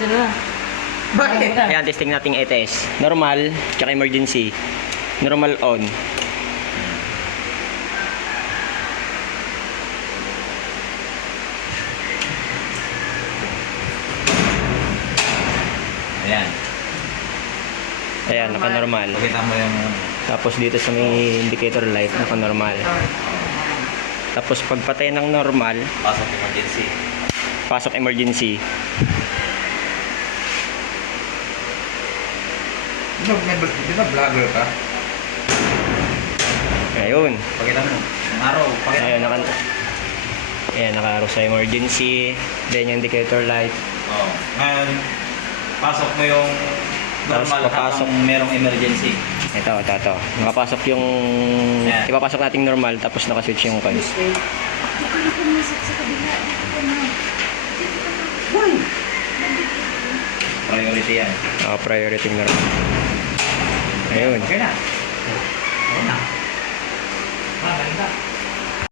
Sino? Bakit? Ayan, testing nating ETS. Normal, tsaka emergency. Normal on. Ayan. Ayan, naka-normal. Pakita mo yung... Tapos dito sa may indicator light, naka-normal. Tapos pagpatay ng normal, Pasok emergency. pasok emergency. Di ba vlogger ka? Ayun. Pakita mo. Ang araw. Pakita Ayun, mo. Ayan, naka-arrow sa emergency. Then yung indicator light. Oh. Ngayon, pasok mo yung Tapos normal papasok. habang merong emergency. Ito. Nakapasok yung... Ayan. Ipapasok nating normal, tapos nakaswitch yung cons. Dito ka pumasok sa kabila. Dito ka na. Dito ka na. Hoy! Priority yan. Priority normal. Ayun. Okay na. Okay na. Balik ka.